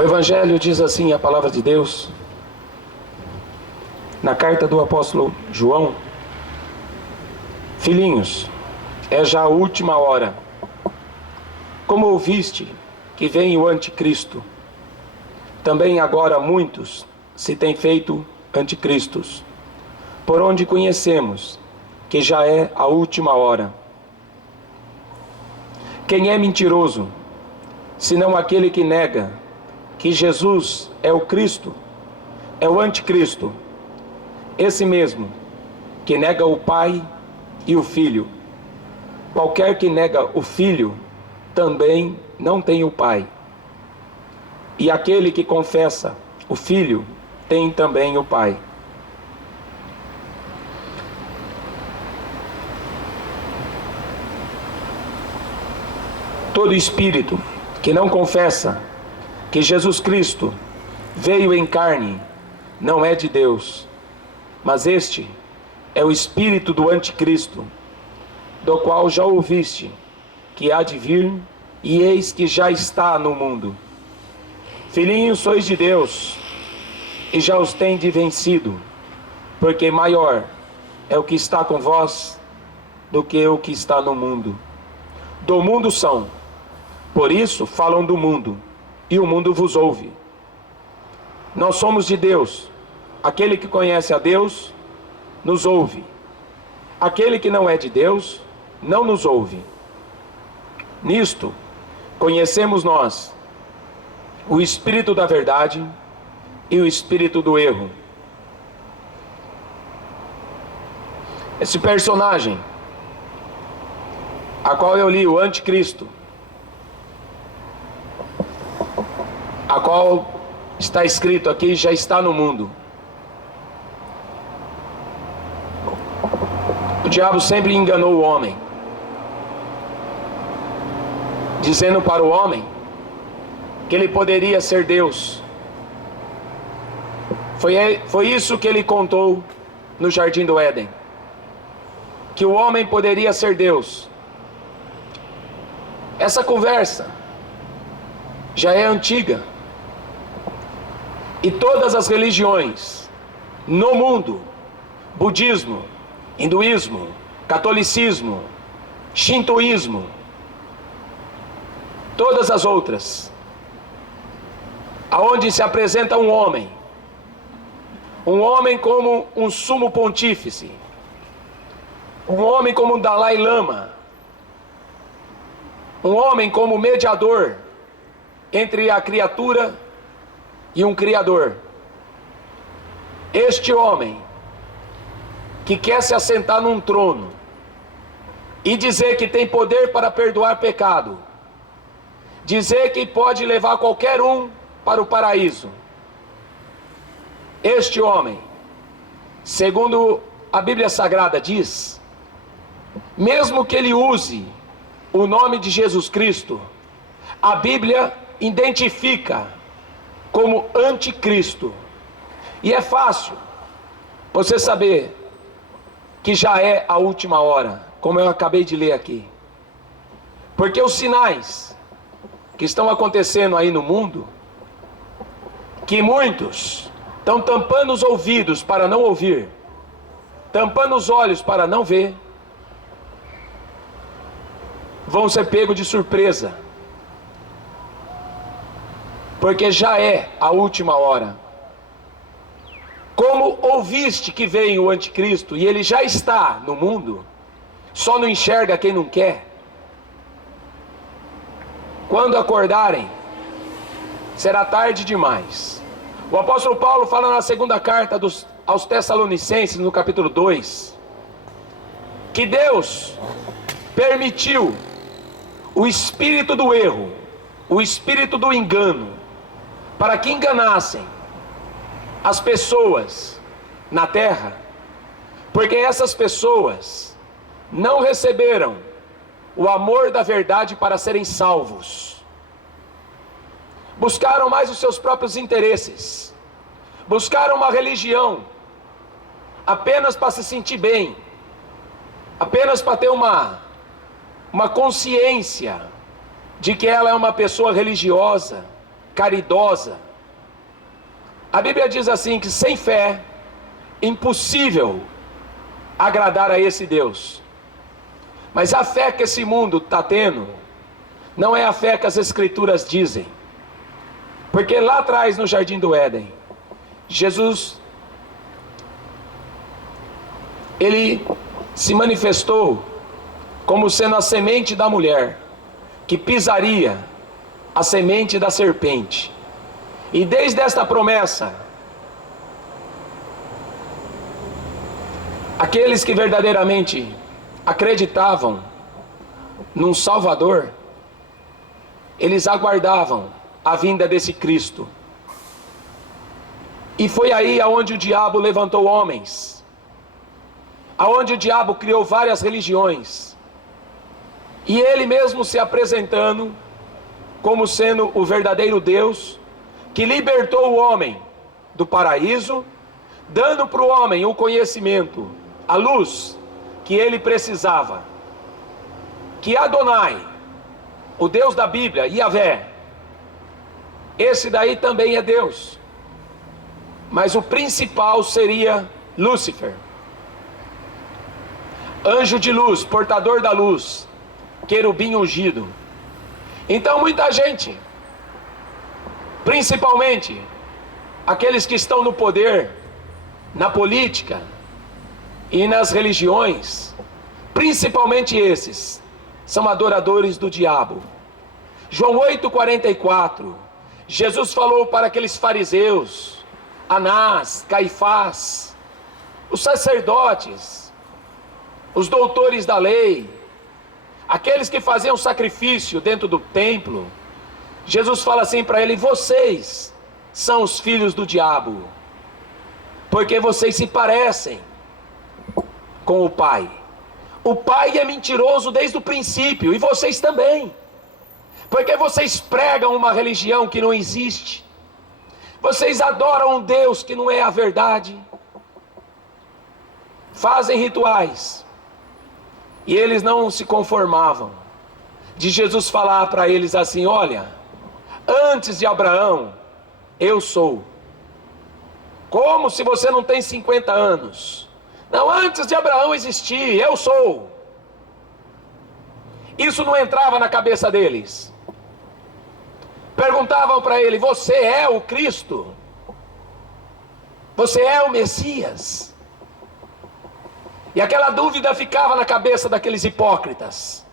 O Evangelho diz assim, a palavra de Deus, na carta do apóstolo João: Filhinhos, é já a última hora. Como ouviste que vem o anticristo, também agora muitos se têm feito anticristos, por onde conhecemos que já é a última hora. Quem é mentiroso, senão aquele que nega que Jesus é o Cristo, é o anticristo, esse mesmo que nega o Pai e o Filho. Qualquer que nega o Filho também não tem o Pai. E aquele que confessa o Filho tem também o Pai. Todo espírito que não confessa que Jesus Cristo veio em carne não é de Deus, mas este é o espírito do anticristo, do qual já ouviste que há de vir, e eis que já está no mundo. Filhinhos, sois de Deus, e já os tendes vencido, porque maior é o que está com vós do que o que está no mundo. Do mundo são, por isso falam do mundo, e o mundo vos ouve. Nós somos de Deus. Aquele que conhece a Deus nos ouve. Aquele que não é de Deus não nos ouve. Nisto conhecemos nós o espírito da verdade e o espírito do erro. Esse personagem, a qual eu li, o anticristo, a qual está escrito aqui, já está no mundo. O diabo sempre enganou o homem, dizendo para o homem que ele poderia ser Deus. Foi isso que ele contou no Jardim do Éden, que o homem poderia ser Deus. Essa conversa já é antiga, e todas as religiões no mundo, budismo, hinduísmo, catolicismo, shintoísmo, todas as outras, aonde se apresenta um homem como um sumo pontífice, um homem como um Dalai Lama, um homem como mediador entre a criatura e um Criador. Este homem que quer se assentar num trono e dizer que tem poder para perdoar pecado, dizer que pode levar qualquer um para o paraíso. Este homem, segundo a Bíblia Sagrada diz, mesmo que ele use o nome de Jesus Cristo, a Bíblia identifica como anticristo. E é fácil você saber que já é a última hora, como eu acabei de ler aqui. Porque os sinais que estão acontecendo aí no mundo, que muitos estão tampando os ouvidos para não ouvir, tampando os olhos para não ver, vão ser pegos de surpresa. Porque já é a última hora. Como ouviste que veio o anticristo e ele já está no mundo, só não enxerga quem não quer. Quando acordarem, será tarde demais. O apóstolo Paulo fala na segunda carta aos Tessalonicenses, no capítulo 2, que Deus permitiu o espírito do erro, o espírito do engano, para que enganassem as pessoas na terra, porque essas pessoas não receberam o amor da verdade para serem salvos. Buscaram mais os seus próprios interesses, buscaram uma religião apenas para se sentir bem, apenas para ter uma consciência de que ela é uma pessoa religiosa, caridosa. A Bíblia diz assim que sem fé, impossível agradar a esse Deus. Mas a fé que esse mundo está tendo, não é a fé que as Escrituras dizem. Porque lá atrás no Jardim do Éden, Jesus, ele se manifestou como sendo a semente da mulher, que pisaria a semente da serpente. E desde esta promessa, aqueles que verdadeiramente acreditavam num Salvador, eles aguardavam a vinda desse Cristo. E foi aí aonde o diabo levantou homens, aonde o diabo criou várias religiões, e ele mesmo se apresentando como sendo o verdadeiro Deus, que libertou o homem do paraíso, dando para o homem o conhecimento, a luz que ele precisava. Que Adonai, o Deus da Bíblia, Yahvé, esse daí também é Deus, mas o principal seria Lúcifer, anjo de luz, portador da luz, querubim ungido. Então muita gente, principalmente aqueles que estão no poder, na política e nas religiões, principalmente esses, são adoradores do diabo. João 8,44, Jesus falou para aqueles fariseus, Anás, Caifás, os sacerdotes, os doutores da lei, aqueles que faziam sacrifício dentro do templo. Jesus fala assim para ele: vocês são os filhos do diabo, porque vocês se parecem com o pai. O pai é mentiroso desde o princípio, e vocês também, porque vocês pregam uma religião que não existe, vocês adoram um Deus que não é a verdade, fazem rituais, e eles não se conformavam de Jesus falar para eles assim: olha, antes de Abraão, eu sou. Como se você não tem 50 anos? Não, antes de Abraão existir, eu sou. Isso não entrava na cabeça deles. Perguntavam para ele: você é o Cristo? Você é o Messias? E aquela dúvida ficava na cabeça daqueles hipócritas,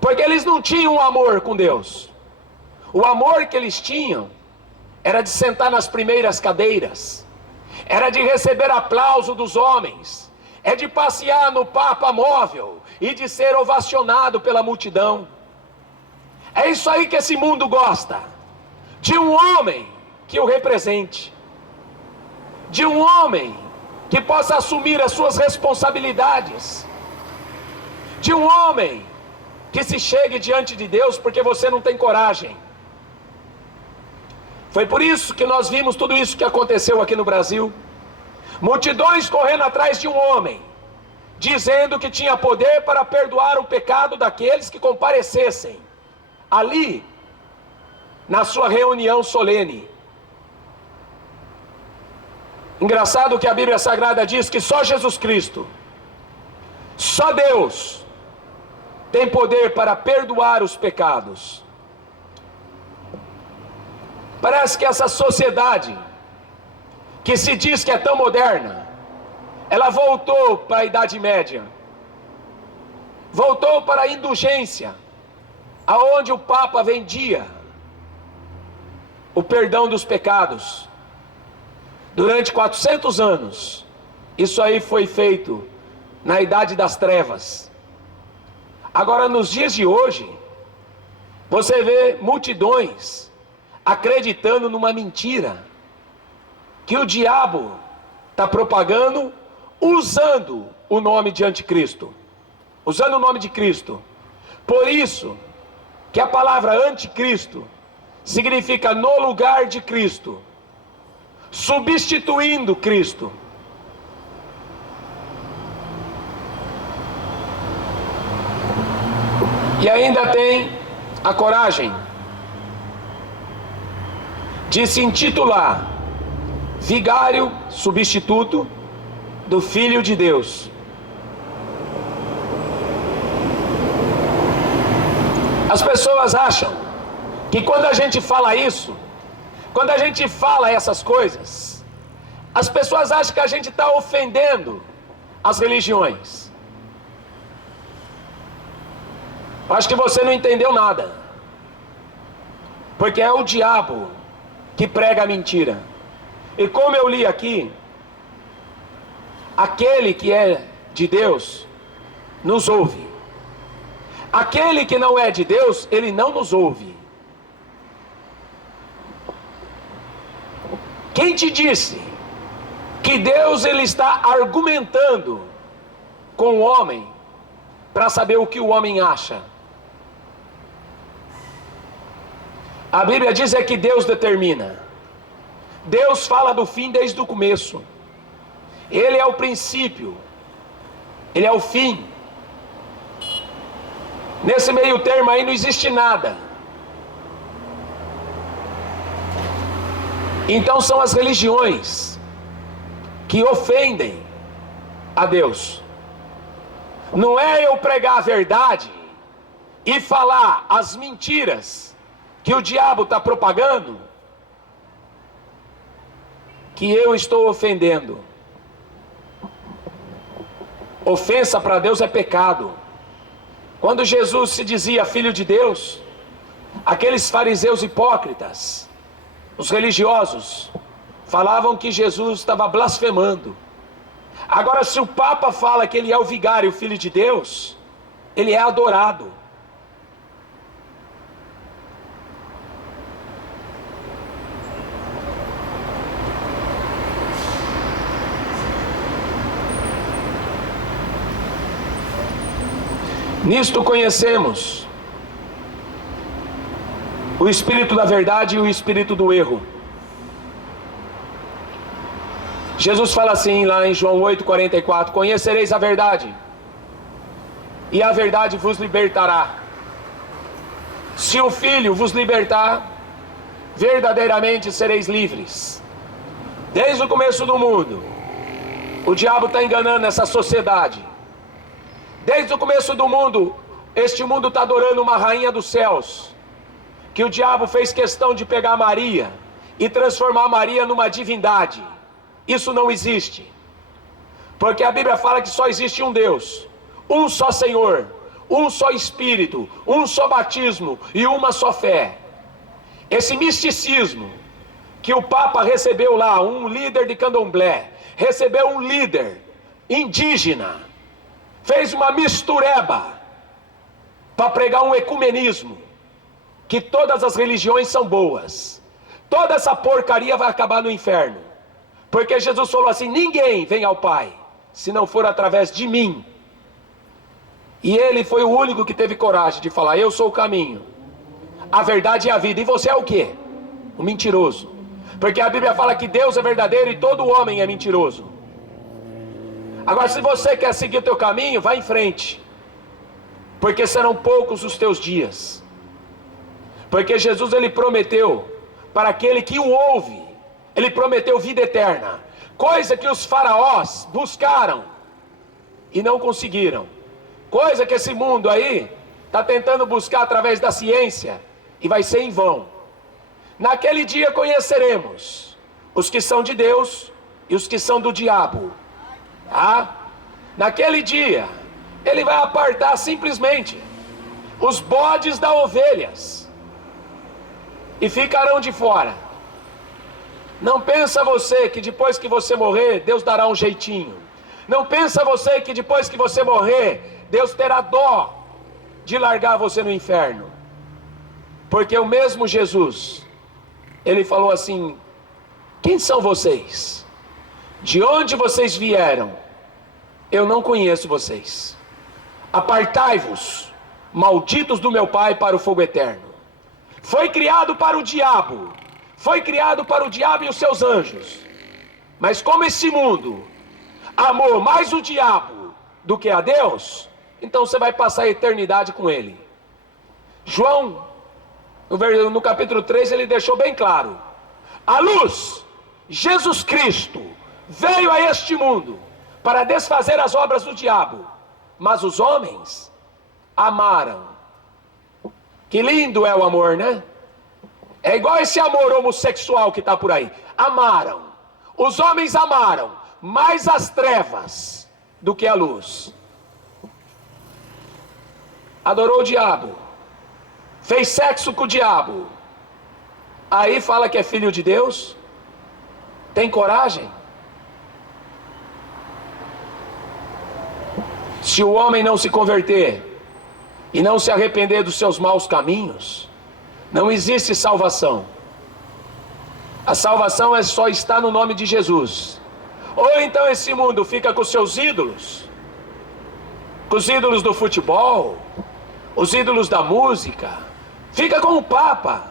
porque eles não tinham amor com Deus. O amor que eles tinham era de sentar nas primeiras cadeiras, era de receber aplauso dos homens, é de passear no Papa móvel e de ser ovacionado pela multidão. É isso aí que esse mundo gosta, de um homem que o represente, de um homem que possa assumir as suas responsabilidades, de um homem que se chegue diante de Deus, porque você não tem coragem. Foi por isso que nós vimos tudo isso que aconteceu aqui no Brasil. Multidões correndo atrás de um homem, dizendo que tinha poder para perdoar o pecado daqueles que comparecessem ali, na sua reunião solene. Engraçado que a Bíblia Sagrada diz que só Jesus Cristo, só Deus, tem poder para perdoar os pecados. Parece que essa sociedade, que se diz que é tão moderna, ela voltou para a Idade Média, voltou para a indulgência, aonde o Papa vendia o perdão dos pecados. Durante 400 anos, isso aí foi feito na Idade das Trevas. Agora, nos dias de hoje, você vê multidões acreditando numa mentira que o diabo está propagando, usando o nome de anticristo, usando o nome de Cristo. Por isso que a palavra anticristo significa no lugar de Cristo, substituindo Cristo. E ainda tem a coragem de se intitular vigário substituto do Filho de Deus. As pessoas acham que quando a gente fala isso, quando a gente fala essas coisas, as pessoas acham que a gente está ofendendo as religiões. Acho que você não entendeu nada, porque é o diabo que prega a mentira. E como eu li aqui, aquele que é de Deus nos ouve. Aquele que não é de Deus, ele não nos ouve. Quem te disse que Deus ele está argumentando com o homem para saber o que o homem acha? A Bíblia diz é que Deus determina. Deus fala do fim desde o começo. Ele é o princípio. Ele é o fim. Nesse meio termo aí não existe nada. Então são as religiões que ofendem a Deus. Não é eu pregar a verdade e falar as mentiras que o diabo está propagando que eu estou ofendendo. Ofensa para Deus é pecado. Quando Jesus se dizia filho de Deus, aqueles fariseus hipócritas, os religiosos, falavam que Jesus estava blasfemando. Agora, se o Papa fala que ele é o vigário, o filho de Deus, ele é adorado. Nisto conhecemos o espírito da verdade e o espírito do erro. Jesus fala assim lá em João 8,44: conhecereis a verdade, e a verdade vos libertará. Se o Filho vos libertar, verdadeiramente sereis livres. Desde o começo do mundo, o diabo está enganando essa sociedade. Desde o começo do mundo, este mundo está adorando uma rainha dos céus, que o diabo fez questão de pegar Maria e transformar Maria numa divindade. Isso não existe, porque a Bíblia fala que só existe um Deus, um só Senhor, um só Espírito, um só batismo e uma só fé. Esse misticismo que o Papa recebeu lá, um líder de candomblé, recebeu um líder indígena, fez uma mistureba para pregar um ecumenismo, que todas as religiões são boas. Toda essa porcaria vai acabar no inferno, porque Jesus falou assim: ninguém vem ao Pai se não for através de mim. E ele foi o único que teve coragem de falar: eu sou o caminho, a verdade e a vida. E você é o quê? Um mentiroso. Porque a Bíblia fala que Deus é verdadeiro e todo homem é mentiroso. Agora, se você quer seguir o teu caminho, vá em frente, porque serão poucos os teus dias. Porque Jesus ele prometeu para aquele que o ouve, ele prometeu vida eterna, coisa que os faraós buscaram e não conseguiram, coisa que esse mundo aí está tentando buscar através da ciência e vai ser em vão. Naquele dia conheceremos os que são de Deus e os que são do diabo. Naquele dia ele vai apartar simplesmente os bodes das ovelhas e ficarão de fora. Não pensa você que depois que você morrer Deus dará um jeitinho. Não pensa você que depois que você morrer Deus terá dó de largar você no inferno. Porque o mesmo Jesus, ele falou assim: quem são vocês? De onde vocês vieram? Eu não conheço vocês. Apartai-vos, malditos do meu Pai, para o fogo eterno. Foi criado para o diabo. Foi criado para o diabo e os seus anjos. Mas como esse mundo amou mais o diabo do que a Deus, então você vai passar a eternidade com ele. João, no capítulo 3, ele deixou bem claro: A luz, Jesus Cristo, veio a este mundo para desfazer as obras do diabo, mas os homens amaram. Que lindo é o amor, né? É igual esse amor homossexual que está por aí. Amaram. Os homens amaram mais as trevas do que a luz. Adorou o diabo. Fez sexo com o diabo. Aí fala que é filho de Deus. Tem coragem? Se o homem não se converter e não se arrepender dos seus maus caminhos, não existe salvação. A salvação só está no nome de Jesus. Ou então esse mundo fica com seus ídolos, com os ídolos do futebol, os ídolos da música, fica com o Papa.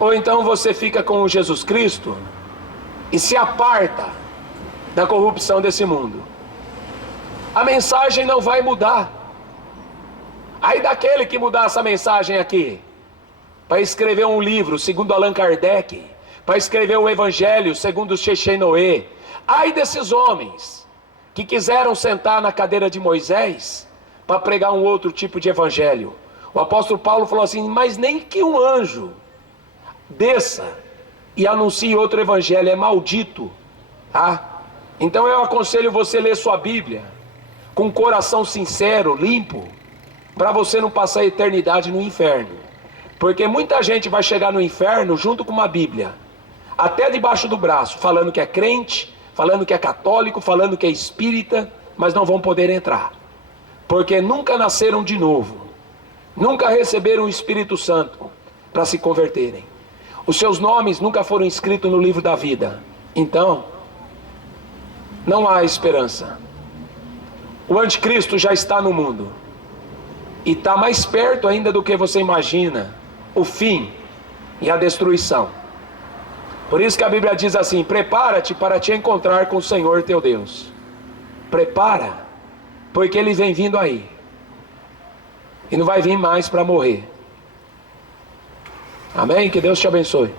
Ou então você fica com o Jesus Cristo e se aparta da corrupção desse mundo. A mensagem não vai mudar. Aí daquele que mudar essa mensagem aqui, para escrever um livro segundo Allan Kardec, para escrever o Evangelho segundo Chechenoé, ai desses homens que quiseram sentar na cadeira de Moisés para pregar um outro tipo de evangelho. O apóstolo Paulo falou assim: mas nem que um anjo desça e anuncie outro evangelho, é maldito, tá? Então eu aconselho você a ler sua Bíblia com um coração sincero, limpo, para você não passar a eternidade no inferno. Porque muita gente vai chegar no inferno junto com uma Bíblia, até debaixo do braço, falando que é crente, falando que é católico, falando que é espírita, mas não vão poder entrar, porque nunca nasceram de novo, nunca receberam o Espírito Santo para se converterem. Os seus nomes nunca foram escritos no livro da vida. Então, não há esperança. O anticristo já está no mundo, e está mais perto ainda do que você imagina, o fim e a destruição. Por isso que a Bíblia diz assim: prepara-te para te encontrar com o Senhor teu Deus. Prepara, porque Ele vem vindo aí, e não vai vir mais para morrer. Amém? Que Deus te abençoe.